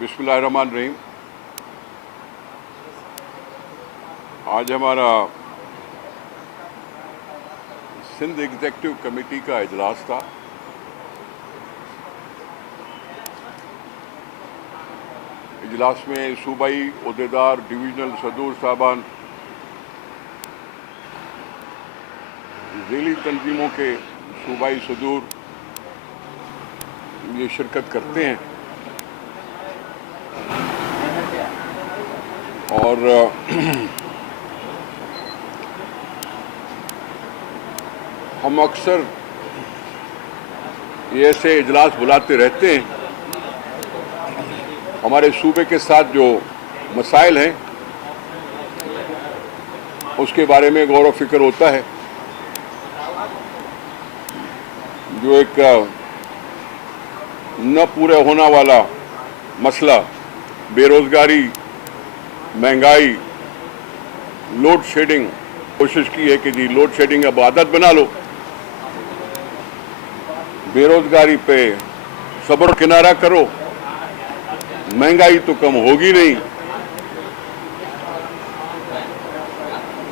बिस्मिल्लाहिर्रहमानिर्रहीम। आज हमारा सिंध एग्जीक्यूटिव कमेटी का इजलास था। इजलास में सूबाई ओहदेदार, डिवीजनल सदूर साहबान, ज़ेली तंजीमों के सूबाई सदूर ये शिरकत करते हैं और हम अक्सर ये ऐसे इजलास बुलाते रहते हैं। हमारे सूबे के साथ जो मसाइल हैं उसके बारे में गौर व फिक्र होता है। जो एक न पूरा होने वाला मसला बेरोजगारी, महंगाई, लोड शेडिंग, कोशिश की है कि जी लोड शेडिंग अब आदत बना लो। बेरोजगारी पे सब्र किनारा करो, महंगाई तो कम होगी नहीं।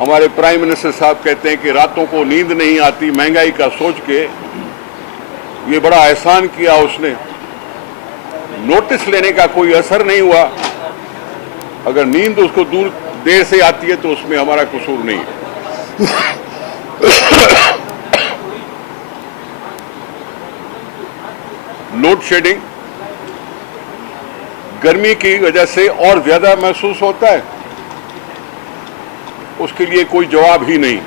हमारे प्राइम मिनिस्टर साहब कहते हैं कि रातों को नींद नहीं आती महंगाई का सोच के। ये बड़ा एहसान किया उसने, नोटिस लेने का कोई असर नहीं हुआ। अगर नींद उसको दूर देर से आती है तो उसमें हमारा कसूर नहीं है। लोड शेडिंग गर्मी की वजह से और ज्यादा महसूस होता है, उसके लिए कोई जवाब ही नहीं।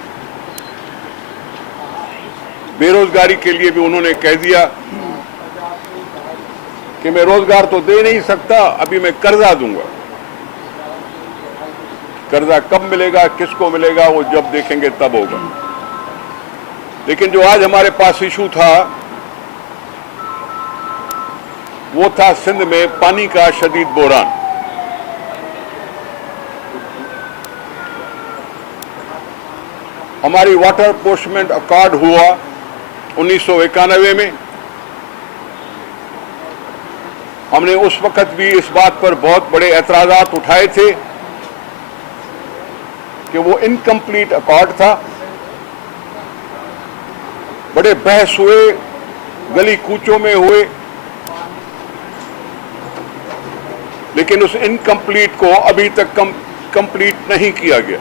बेरोजगारी के लिए भी उन्होंने कह दिया कि मैं रोजगार तो दे नहीं सकता, अभी मैं कर्जा दूंगा। कर्जा कब मिलेगा, किसको मिलेगा, वो जब देखेंगे तब होगा। लेकिन जो आज हमारे पास इशू था वो था सिंध में पानी का शदीद बहरान। हमारी वाटर अप्रोचमेंट अकॉर्ड हुआ 1991 में। हमने उस वक्त भी इस बात पर बहुत बड़े एतराजात उठाए थे कि वो इनकम्प्लीट अकॉर्ड था। बड़े बहस हुए, गली कूचों में हुए, लेकिन उस इनकम्प्लीट को अभी तक कंप्लीट नहीं किया गया।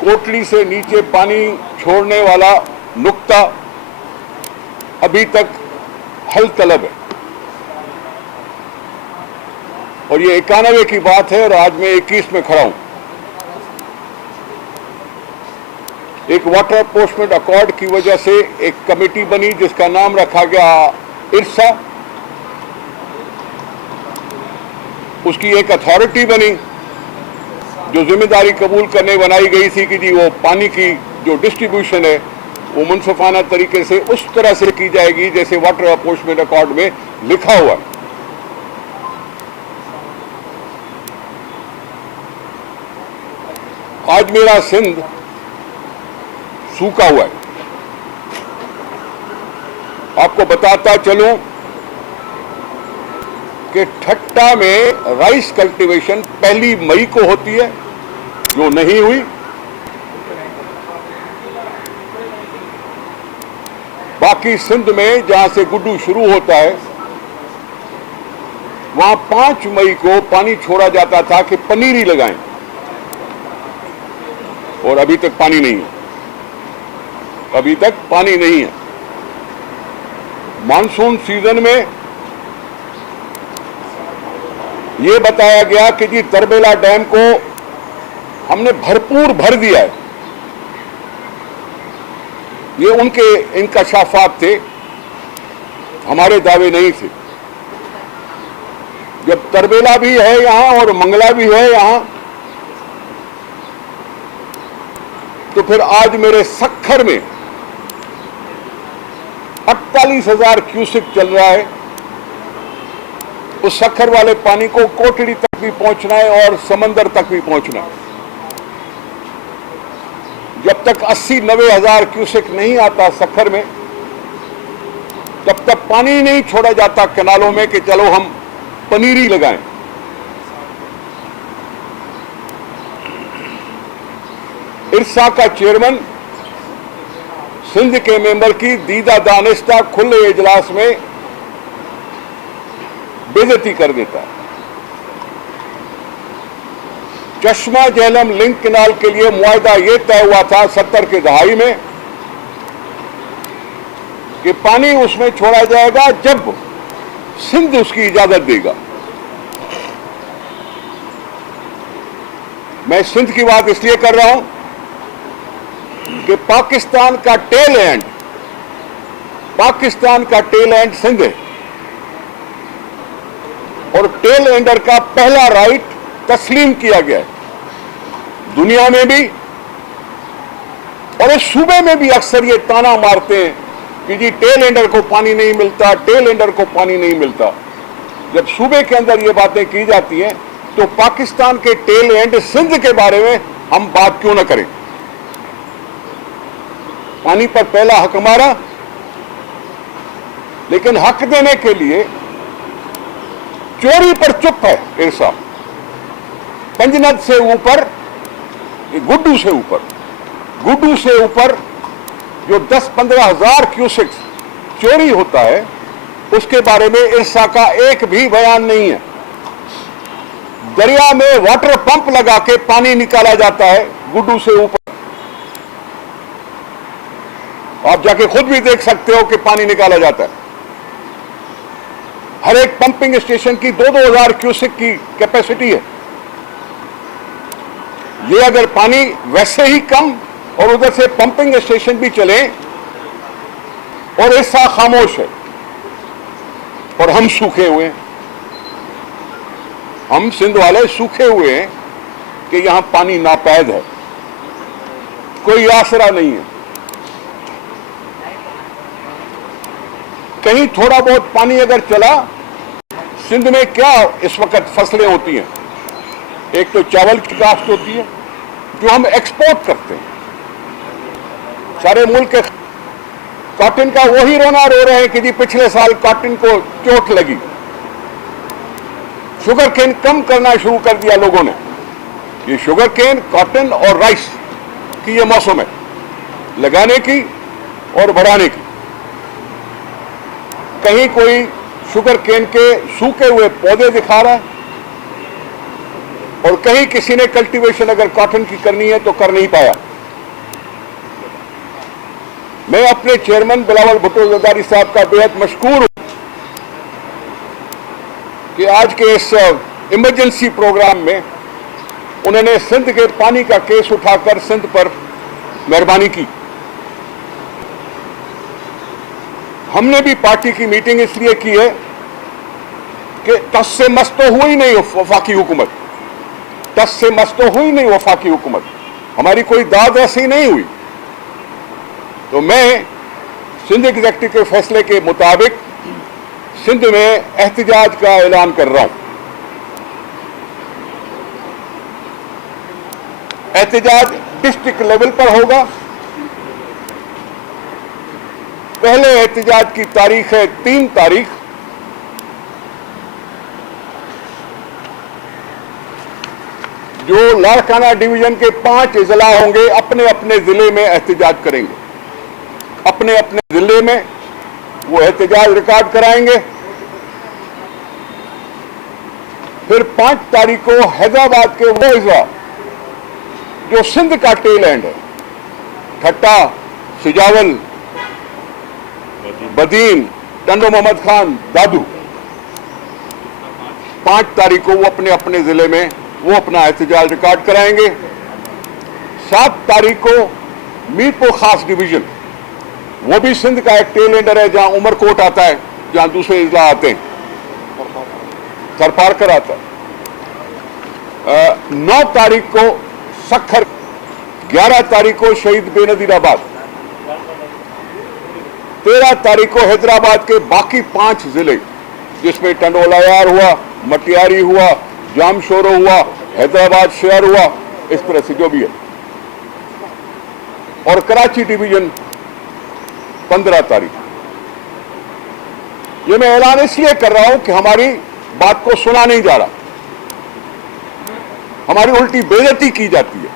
कोटली से नीचे पानी छोड़ने वाला नुक्ता अभी तक हल तलब है। और ये 91 की बात है और आज मैं 21 में खड़ा हूं। एक वाटर अप्रोचमेंट अकॉर्ड की वजह से एक कमेटी बनी जिसका नाम रखा गया इरसा। उसकी एक अथॉरिटी बनी जो जिम्मेदारी कबूल करने बनाई गई थी कि जी वो पानी की जो डिस्ट्रीब्यूशन है वो मुनसिफाना तरीके से उस तरह से की जाएगी जैसे वाटर अप्रोचमेंट अकॉर्ड में लिखा हुआ। आज मेरा सिंध सूखा हुआ है। आपको बताता चलूं कि ठट्टा में राइस कल्टीवेशन 1 मई को होती है, जो नहीं हुई। बाकी सिंध में जहां से गुड्डू शुरू होता है वहां 5 मई को पानी छोड़ा जाता था कि पनीरी लगाएं, और अभी तक पानी नहीं है। अभी तक पानी नहीं है। मानसून सीजन में ये बताया गया कि जी तरबेला डैम को हमने भरपूर भर दिया है। ये उनके इंकशाफात थे, हमारे दावे नहीं थे। जब तरबेला भी है यहां और मंगला भी है यहां, तो फिर आज मेरे सखर में 48,000 क्यूसेक चल रहा है। उस सखर वाले पानी को कोटड़ी तक भी पहुंचना है और समंदर तक भी पहुंचना है। जब तक 80-90 हजार क्यूसेक नहीं आता सखर में, तब तक पानी नहीं छोड़ा जाता कैनालों में कि चलो हम पनीरी लगाएं। इरसा का चेयरमैन सिंध के मेंबर की दीदा दानिस्ता खुले इजलास में बेइज्जती कर देता है। चश्मा झेलम लिंक कैनाल के लिए मुआहदा यह तय हुआ था 70 की दहाई में कि पानी उसमें छोड़ा जाएगा जब सिंध उसकी इजाजत देगा। मैं सिंध की बात इसलिए कर रहा हूं कि पाकिस्तान का टेल एंड सिंध है और टेल एंडर का पहला राइट तस्लीम किया गया है दुनिया में भी, और इस सूबे में भी अक्सर ये ताना मारते हैं कि जी टेल एंडर को पानी नहीं मिलता, टेल एंडर को पानी नहीं मिलता। जब सूबे के अंदर ये बातें की जाती हैं तो पाकिस्तान के टेल एंड सिंध के बारे में हम बात क्यों ना करें। पानी पर पहला हक हमारा, लेकिन हक देने के लिए चोरी पर चुप है इरसा। पंजनद से ऊपर, गुड्डू से ऊपर जो 10-15 हजार क्यूसेक्स चोरी होता है उसके बारे में इरसा का एक भी बयान नहीं है। दरिया में वाटर पंप लगा के पानी निकाला जाता है गुड्डू से ऊपर। आप जाके खुद भी देख सकते हो कि पानी निकाला जाता है। हर एक पंपिंग स्टेशन की 2-2 हजार क्यूसेक की कैपेसिटी है। ये अगर पानी वैसे ही कम और उधर से पंपिंग स्टेशन भी चले और ऐसा खामोश है और हम सूखे हुए हैं, हम सिंध वाले सूखे हुए हैं कि यहां पानी नापैद है, कोई आसरा नहीं है। कहीं थोड़ा बहुत पानी अगर चला, सिंध में क्या इस वक्त फसलें होती हैं। एक तो चावल की काश्त होती है जो हम एक्सपोर्ट करते हैं। सारे मुल्क के कॉटन का वही रोना रो रहे हैं कि जी पिछले साल कॉटन को चोट लगी। शुगर केन कम करना शुरू कर दिया लोगों ने। ये शुगर केन, कॉटन और राइस की ये मौसम है लगाने की और बढ़ाने की। कहीं कोई शुगर केन के सूखे हुए पौधे दिखा रहा है और कहीं किसी ने कल्टीवेशन अगर कॉटन की करनी है तो कर नहीं पाया। मैं अपने चेयरमैन बिलावल भुट्टो जरदारी साहब का बेहद मशकूर हूं कि आज के इस इमरजेंसी प्रोग्राम में उन्होंने सिंध के पानी का केस उठाकर सिंध पर मेहरबानी की। हमने भी पार्टी की मीटिंग इसलिए की है कि टस से मस तो हुई नहीं वफाकी हुकूमत, टस से मस तो हुई नहीं वफाकी हुकूमत, हमारी कोई दाद ऐसी नहीं हुई। तो मैं सिंध एग्जीक्यूटिव के फैसले के मुताबिक सिंध में एहतजाज का ऐलान कर रहा हूं। एहतजाज डिस्ट्रिक्ट लेवल पर होगा। पहले एहतजाज की तारीख है 3 तारीख। जो लाड़काना डिवीजन के 5 इजला होंगे अपने अपने जिले में एहतजाज करेंगे। अपने अपने जिले में वो एहतजाज रिकॉर्ड कराएंगे। फिर 5 तारीख को हैदराबाद के वो इजला जो सिंध का टेल एंड है, ठट्टा, सिजावल, बदीन, टंडो मोहम्मद खान, दादू, 5 तारीख को वो अपने अपने जिले में वो अपना एहतजाज रिकॉर्ड कराएंगे। 7 तारीख को मीरपुर खास डिवीजन, वो भी सिंध का एक टेल एंडर है जहां उमरकोट आता है, जहां दूसरे इजला आते हैं, सरपारकर आता है। 9 तारीख को सखर, 11 तारीख को शहीद बेनजीराबाद, 13 तारीख को हैदराबाद के बाकी 5 जिले जिसमें टंडोलायार हुआ, मटियारी हुआ, जामशोरो हुआ, हैदराबाद शहर हुआ, इस तरह से जो भी है। और कराची डिवीजन 15 तारीख। ये मैं ऐलान इसलिए कर रहा हूं कि हमारी बात को सुना नहीं जा रहा, हमारी उल्टी बेइज्जती की जाती है,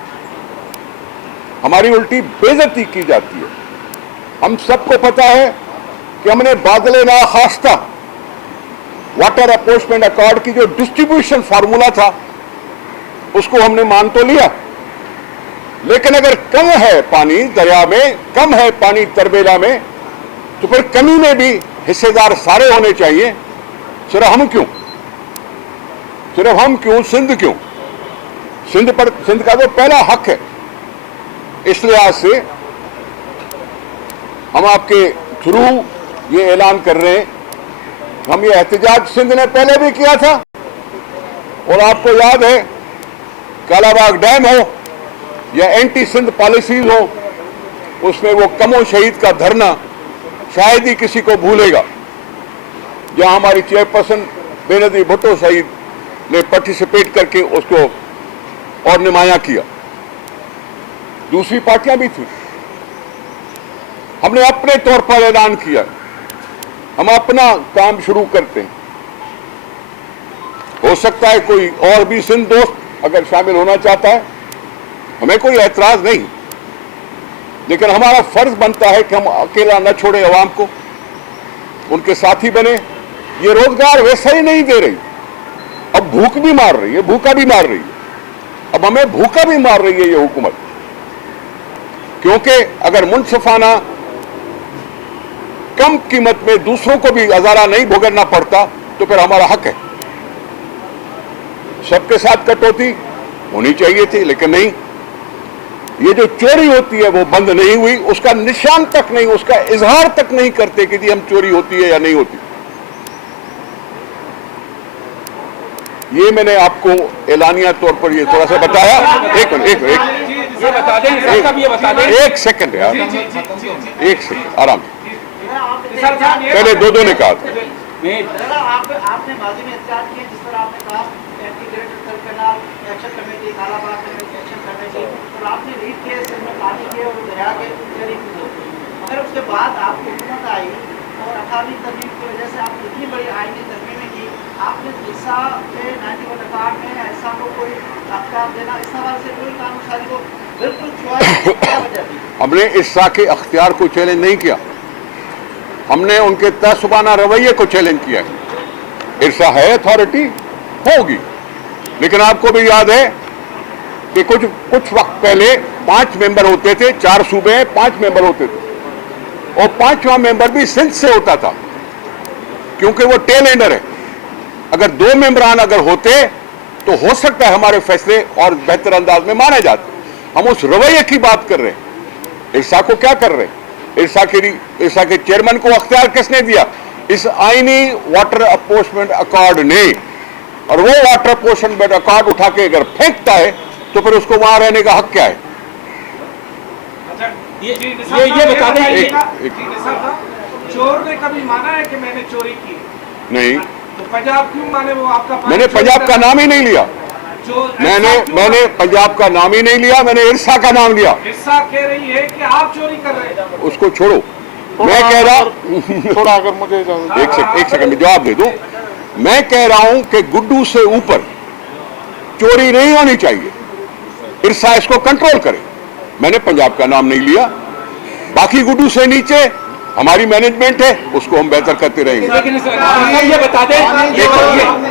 हमारी उल्टी बेइज्जती की जाती है। हम सबको पता है कि हमने बादले ना खास्ता वाटर अपोर्चमेंट अकॉर्ड की जो डिस्ट्रीब्यूशन फार्मूला था उसको हमने मान तो लिया, लेकिन अगर कम है पानी दरिया में, कम है पानी तरबेला में, तो फिर कमी में भी हिस्सेदार सारे होने चाहिए। सिर्फ हम क्यों, सिर्फ हम क्यों, सिंध क्यों? सिंध का तो पहला हक है। इस लिहाज से हम आपके थ्रू ये ऐलान कर रहे हैं, हम ये एहतजाज सिंध ने पहले भी किया था, और आपको याद है कालाबाग डैम हो या एंटी सिंध पॉलिसीज हो, उसमें वो कमो शहीद का धरना शायद ही किसी को भूलेगा, जहां हमारी चेयरपर्सन बेनजीर भुट्टो शहीद ने पार्टिसिपेट करके उसको और नुमाया किया। दूसरी पार्टियां भी थी। हमने अपने तौर पर ऐलान किया, हम अपना काम शुरू करते हैं। हो सकता है कोई और भी सिंध दोस्त अगर शामिल होना चाहता है, हमें कोई ऐतराज नहीं, लेकिन हमारा फर्ज बनता है कि हम अकेला न छोड़े अवाम को, उनके साथी बने। ये रोजगार वैसा ही नहीं दे रही, अब भूख भी मार रही है, भूखा भी मार रही है। अब हमें भूखा भी मार रही है ये हुकूमत, क्योंकि अगर मुनसिफाना कम कीमत में दूसरों को भी अजारा नहीं भुगतना पड़ता तो फिर हमारा हक है। सबके साथ कटौती होनी चाहिए थी, लेकिन नहीं। ये जो चोरी होती है वो बंद नहीं हुई, उसका निशान तक नहीं, उसका इजहार तक नहीं करते कि जी हम चोरी होती है या नहीं होती। ये मैंने आपको एलानिया तौर पर ये थोड़ा सा बताया। एक सेकंड यार, एक सेकंड आराम। पहले दो ने कहा था। आपने माजी में एहतियात किए, जिस तरह आपने कहा इंटीग्रेटेड सर्व canal action committee, Kalabagh committee action committee, और आपने लीड किए, सिंध में पानी किए और दरिया के क्लियरिंग की। मगर उसके बाद आपकी हुकूमत आई और 18वीं तरमीम की वजह से आपने इतनी बड़ी आईनी तरमीमें की, आपने इरसा के 91 रिकॉर्ड में इरसा को कोई अख्तियार देना, इस हवाले से कोई कानूनसाजी को बिल्कुल छुआ, क्या वजह थी? हमने इरसा के अख्तियार को चैलेंज नहीं किया, हमने उनके तसबाना रवैये को चैलेंज किया है। इरसा है अथॉरिटी, होगी, लेकिन आपको भी याद है कि कुछ वक्त पहले 5 मेंबर होते थे, 4 सूबे 5 मेंबर होते थे, और 5वां मेंबर भी सिंध से होता था, क्योंकि वो टेल एंडर है। अगर 2 मेंबरान अगर होते तो हो सकता है हमारे फैसले और बेहतर अंदाज में माने जाते। हम उस रवैये की बात कर रहे हैं। इरसा को क्या कर रहे हैं? इरसा के चेयरमैन को अख्तियार किसने दिया? इस आईनी वाटर अपोर्चमेंट अकॉर्ड ने, और वो वाटर अपोर्चमेंट अकॉर्ड उठा के अगर फेंकता है तो फिर उसको वहां रहने का हक क्या है? ये बता दें, चोर ने कभी माना है कि मैंने चोरी की? नहीं। तो पंजाब क्यों माने? वो आपका मैंने पंजाब का नाम ही नहीं लिया, मैंने पंजाब का नाम ही नहीं लिया, मैंने इरसा का नाम लिया। इरसा कह रही है कि आप चोरी कर रहे हैं। उसको छोड़ो, मैं कह रहा थोड़ा अगर मुझे एक सेकंड में जवाब दे दूं। मैं कह रहा हूं कि गुड्डू से ऊपर चोरी नहीं होनी चाहिए, इरसा इसको कंट्रोल करे। मैंने पंजाब का नाम नहीं लिया, बाकी गुड्डू से नीचे हमारी मैनेजमेंट है, उसको हम बेहतर करते रहेंगे। लेकिन सर ये बता दें,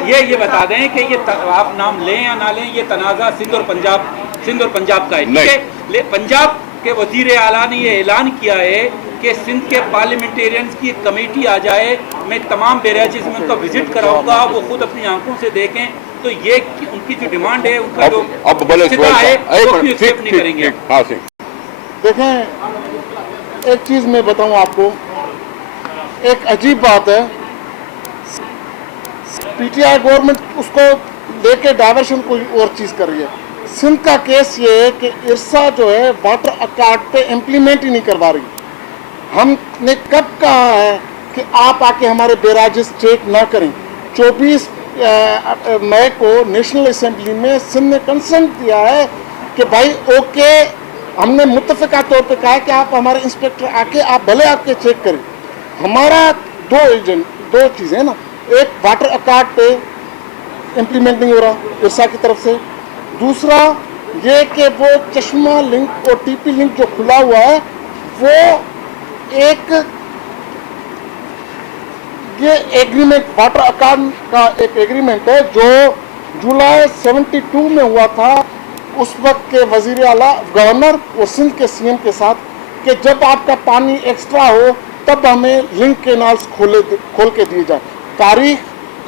ये बता दें कि ये आप नाम लें या ना लें, ये तनाज़ा सिंध और पंजाब का है। नहीं, पंजाब के वजीर आला ने ये ऐलान किया है कि सिंध के पार्लियामेंटेरियंस की एक कमेटी आ जाए, मैं तमाम बैराजेस में उनका विजिट कराऊंगा, वो खुद अपनी आंखों से देखें। तो ये उनकी जो डिमांड है, उनका जो एक्सेप्ट नहीं करेंगे। देखें, एक चीज मैं बताऊं आपको, एक अजीब बात है, पीटीआई गवर्नमेंट उसको लेके डायवर्शन कोई और चीज कर रही है। सिंध का केस ये है कि इरसा जो है वाटर अकॉर्ड पे इम्प्लीमेंट ही नहीं करवा रही। हमने कब कहा है कि आप आके हमारे बैराजेस चेक ना करें? 24 मई को नेशनल असेंबली में सिंध ने कंसेंट दिया है कि भाई ओके, हमने मुत्तफ़िका तौर पे कहा कि आप हमारे इंस्पेक्टर आके आप भले आपके चेक करें। हमारा 2 एजेंट दो चीज़ें ना, एक वाटर अकार्ड पे इम्प्लीमेंट नहीं हो रहा इरसा की तरफ से, दूसरा ये कि वो चश्मा लिंक और टीपी लिंक जो खुला हुआ है वो एक ये एग्रीमेंट वाटर अकार्ड का एक एग्रीमेंट है जो जुलाई 72 में हुआ था उस वक्त के वजीर आला गवर्नर और सिंध के सीएम के साथ कि जब आपका पानी एक्स्ट्रा हो तब हमें लिंक केनाल्स खोल के दिए जाए। तारीख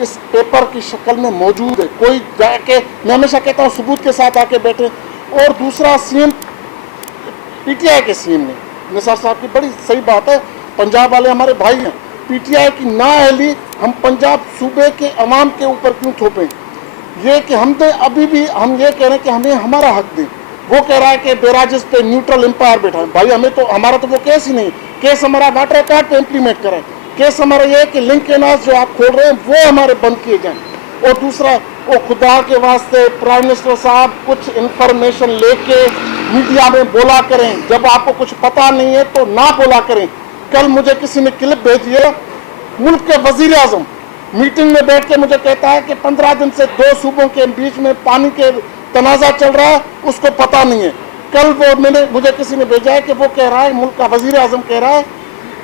इस पेपर की शक्ल में मौजूद है, कोई जाके, मैं हमेशा कहता हूँ सबूत के साथ आके बैठे। और दूसरा सीएम पीटीआई के सीएम ने, निसार साहब की बड़ी सही बात है, पंजाब वाले हमारे भाई हैं, पीटीआई की नाअहली हम पंजाब सूबे के अवाम के ऊपर क्यों थोपें। ये कि हम तो अभी भी हम ये कह रहे हैं कि हमें हमारा हक दें, वो कह रहा है कि बेराजिस पे न्यूट्रल एम्पायर बैठा है। भाई हमें तो, हमारा तो वो केस ही नहीं, केस हमारा वाटर अकार्ड पे इम्प्लीमेंट कराए, केस हमारा ये है कि लिंक केनाल्स जो आप खोल रहे हैं वो हमारे बंद किए जाएं। और दूसरा, वो खुदा के वास्ते प्राइम मिनिस्टर साहब कुछ इंफॉर्मेशन लेके मीडिया में बोला करें, जब आपको कुछ पता नहीं है तो ना बोला करें। कल मुझे किसी ने क्लिप भेजी है, मुल्क के वजीर आजम मीटिंग में बैठ के मुझे कहता है कि 15 दिन से दो सूबों के बीच में पानी के तनाजा चल रहा है, उसको पता नहीं है। कल वो मुझे किसी ने भेजा है कि वो कह रहा है, मुल्क का वजीर आजम कह रहा है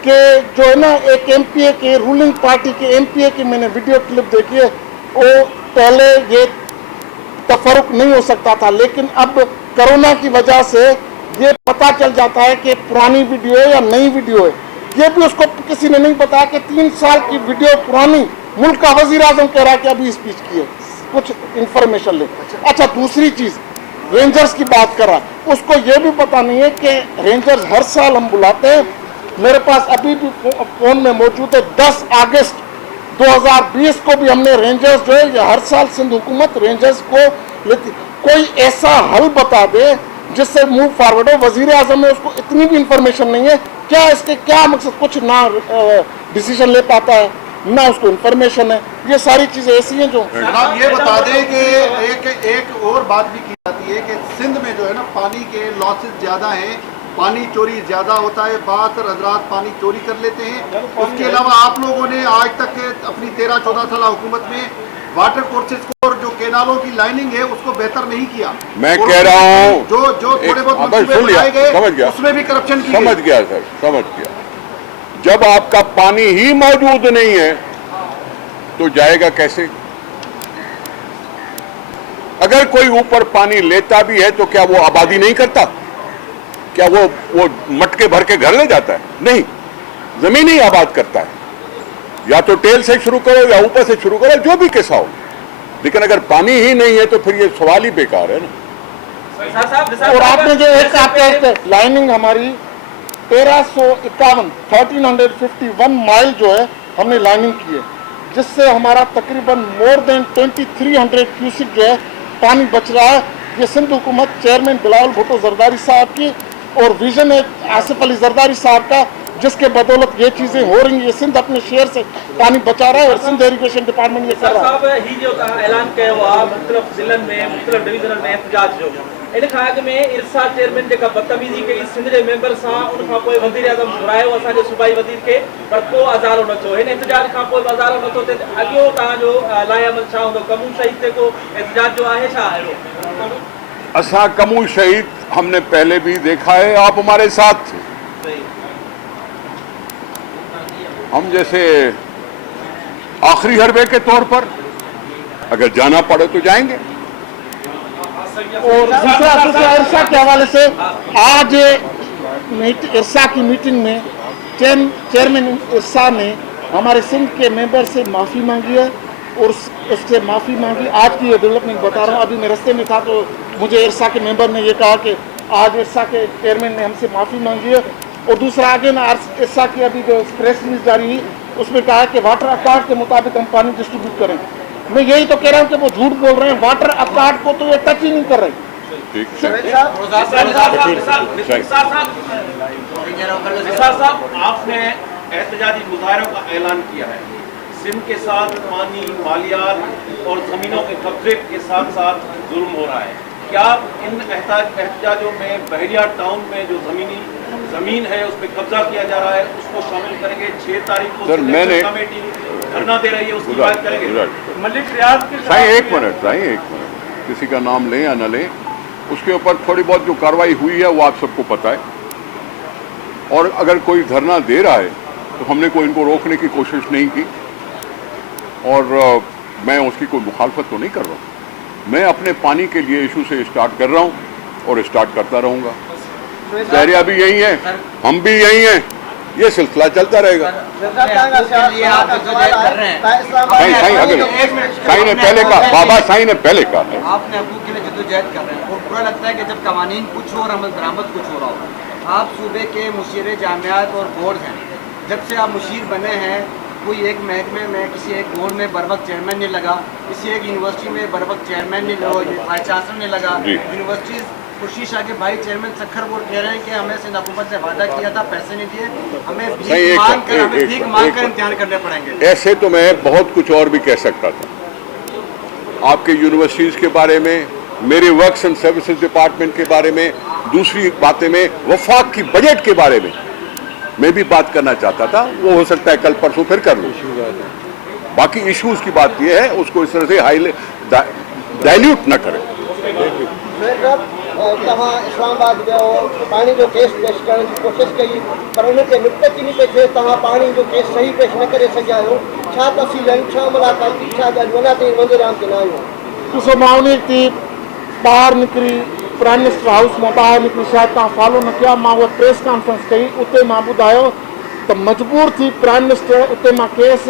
कि जो है ना एक एमपीए के, रूलिंग पार्टी के एमपीए की मैंने वीडियो क्लिप देखी है, वो पहले ये तफरुक नहीं हो सकता था, लेकिन अब कोरोना की वजह से ये पता चल जाता है कि पुरानी वीडियो है या नई वीडियो है। ये भी उसको किसी ने नहीं बताया कि 3 साल की वीडियो पुरानी, मुल्क का वजीर आजम कह रहा है कि अभी स्पीच की है, कुछ इंफॉर्मेशन ले। अच्छा, दूसरी चीज रेंजर्स की बात कर रहा है, उसको ये भी पता नहीं है कि रेंजर्स हर साल हम बुलाते हैं, मेरे पास अभी भी फोन में मौजूद है, 10 अगस्त 2020 को भी हमने रेंजर्स जो है, हर साल सिंध हुकूमत रेंजर्स को लेती। कोई ऐसा हल बता दे जिससे मूव फॉरवर्ड हो। वजीर आजम में उसको इतनी भी इंफॉर्मेशन नहीं है, क्या इसके क्या मकसद, कुछ ना डिसीजन ले पाता है ना उसको इंफॉर्मेशन है। ये सारी चीजें ऐसी हैं जो आप ये बता दें कि एक और बात भी की जाती है कि सिंध में जो है ना पानी के लॉसेस ज़्यादा हैं, पानी चोरी ज़्यादा होता है, बाहर हजरात पानी चोरी कर लेते हैं। उसके अलावा आप लोगों ने आज तक अपनी 13-14 साल हुकूमत में वाटर कोर्सेज को और जो केनालों की लाइनिंग है उसको बेहतर नहीं किया। मैं कह रहा हूँ जो थोड़े बहुत मंसूबे बनाए गए उसमें भी करप्शन की, समझ गया सर, समझ गया। जब आपका पानी ही मौजूद नहीं है तो जाएगा कैसे? अगर कोई ऊपर पानी लेता भी है तो क्या वो आबादी नहीं करता? क्या वो मटके भर के घर ले जाता है? नहीं, जमीन ही आबाद करता है। या तो टेल से शुरू करो या ऊपर से शुरू करो, जो भी किस्सा हो, लेकिन अगर पानी ही नहीं है तो फिर ये सवाल ही बेकार है ना। और आपने जो एक लाइनिंग हमारी 1351 माइल जो है हमने लाइनिंग की है, जिससे हमारा तकरीबन मोर देन 2300 क्यूसिक जो है पानी बच रहा है। ये सिंध हुकूमत चेयरमैन बिलावल भुट्टो जरदारी साहब की और विजन है आसिफ अली जरदारी साहब का, जिसके बदौलत ये चीजें हो रही हैं। ये सिंध अपने शेयर से पानी बचा रहा है और सिंध इरिगेशन डिपार्टमेंट ये कर रहा है। ही जो ऐलान कयो आहे मुख़्तलिफ़ ज़िलनि में, मुख़्तलिफ़ डिवीज़ननि में एहतजाज जो, इन खां अॻु में इरसा चेयरमैन जेका बदतमीज़ी कई सिंध जे मेंबर सां, उन खां पोइ वज़ीर आज़म घुरायो असांजे सूबाई वज़ीर खे, पर को अज़ारो न थियो। हिन एहतजाज खां पोइ अज़ारो नथो थिए, अॻियो तव्हांजो लाहेअमल छा हूंदो? कमू शहीद ते को एहतजाज जो आहे छा अहिड़ो? असा कमू शहीद हमने पहले भी देखा है, आप हमारे साथ थे। हम जैसे आखिरी हरबे के तौर पर अगर जाना पड़े तो जाएंगे। और दूसरा इरसा के हवाले से आज इरसा की मीटिंग में चेयरमैन इरसा ने हमारे सिंध के मेंबर से माफ़ी मांगी है और उससे माफ़ी मांगी। आज की ये डेवलपमेंट बता रहा हूँ, अभी मैं रास्ते में था तो मुझे इरसा के मेंबर ने ये कहा कि आज इरसा के चेयरमैन ने हमसे माफ़ी मांगी है। और दूसरा आगे ना इरसा की अभी जो प्रेस रिलीज जारी हुई उसमें कहा है कि वाटर अकार्ड के मुताबिक हम पानी डिस्ट्रीब्यूट करें। मैं यही तो कह रहा हूँ कि वो झूठ बोल रहे हैं, वाटर अकार्ड को तो ये टच ही नहीं कर रहे। आपने एहतजाजी मुजाहरों का ऐलान किया है, सिंध के साथ पानी, मालियात और जमीनों के कब्जे के साथ साथ जुल्म हो रहा है। क्या इन एहतजाजों में बहरिया टाउन में जो जमीनी जमीन है उस पर कब्जा किया जा रहा है, उसको शामिल करेंगे। 6 तारीख को सर, मैंने- कमेटी धरना दे रही है, उसकी बात करेंगे। मलिक रियाज के साईं एक मिनट, किसी का नाम लें या न लें, उसके ऊपर थोड़ी बहुत जो कार्रवाई हुई है वो आप सबको पता है। और अगर कोई धरना दे रहा है तो हमने कोई इनको रोकने की कोशिश नहीं की, और मैं उसकी कोई मुखालफत तो नहीं कर रहा हूँ। मैं अपने पानी के लिए इशू से स्टार्ट कर रहा हूँ और स्टार्ट करता रहूँगा। शहरिया भी यही है, हम भी यही हैं, ये सिलसिला चलता रहेगा। साईं अगर साईं ने पहले कहा, बाबा साईं ने पहले कहा है, आपने हकूक के लिए जद्दोजहद कर रहे हैं और बुरा लगता है कि जब कवानीन कुछ हो और अमल दरामद कुछ हो रहा हो। आप सूबे के मुशीर जामियात और बोर्ड हैं, जब से आप मुशीर बने हैं कोई एक महकमे में किसी एक बोर्ड में बर वक्त चेयरमैन नहीं लगा, किसी एक यूनिवर्सिटी में बर वक्त चेयरमैन नहीं लगा, वाइस चांसलर नहीं लगा। यूनिवर्सिटी खुर्शीद शाह के भाई चेयरमैन सखर बोर्ड कह रहे हैं कि हमें सिंध हुकूमत ने वादा किया था, पैसे नहीं दिए, हमें भीख मांग कर इम्तिहान करने पड़ेंगे। ऐसे तो मैं बहुत कुछ और भी कह सकता था आपके यूनिवर्सिटीज़ के बारे में, मेरे वर्क्स एंड सर्विसेज डिपार्टमेंट के बारे में, दूसरी बातें में, वफाक की बजट के बारे में मैं भी बात करना चाहता था। वो हो सकता है कल परसों फिर कर लूँ। बाकी इश्यूज की बात ये है, उसको इस तरह से डाइल्यूट न करें। तव्हां इस्लामाबाद वियो, पाणी जो केस पेश करण जी कोशिशि कई, पर उन ते नुक्तचीनी पई थिए, तव्हां पाणी जो केस सही पेश न करे सघिया आहियो। छा तफ़सील आहिनि, छा मुलाक़ात थी, छा ॻाल्हि अञा ताईं मंज़ूराम ते न आहियो? ॾिसो, मां उन थी ॿाहिरि निकिरी, प्राइम मिनिस्टर हाउस मां ॿाहिरि निकिरी, शायदि तव्हां फॉलो न कया, मां उहा प्रेस कॉन्फ्रेंस कई, उते मां ॿुधायो त मजबूर थी प्राइम मिनिस्टर उते मां केस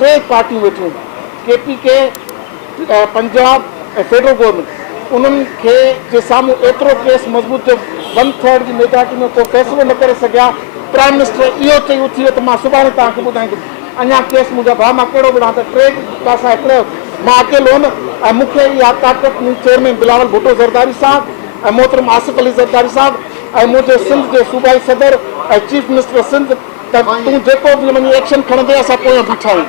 टे पार्टियूं वेठियूं, KPK, पंजाब ऐं फेडरल गवर्नमेंट, उन्हनि खे जे साम्हूं एतिरो केस मज़बूत जो 1/3 जी मेजॉरिटी में को फ़ैसिलो न करे सघिया। प्राइम मिनिस्टर इहो चई उथी त मां सुभाणे तव्हांखे ॿुधाईंदुमि अञा केस मुंहिंजा भाउ मां कहिड़ो विढ़ां, त 3 पासा हिकिड़ो मां अकेलो न, ऐं मूंखे इहा ताक़त चेयरमैन बिलावल भुट्टो ज़रदारी साहब ऐं मोहतरम आसिफ अली ज़रदारी साहब ऐं मुंहिंजे सिंध जे सूबाई सदर ऐं चीफ मिनिस्टर सिंध, त तूं जेको बि वञी एक्शन खणंदे असां पोयां बीठा आहियूं।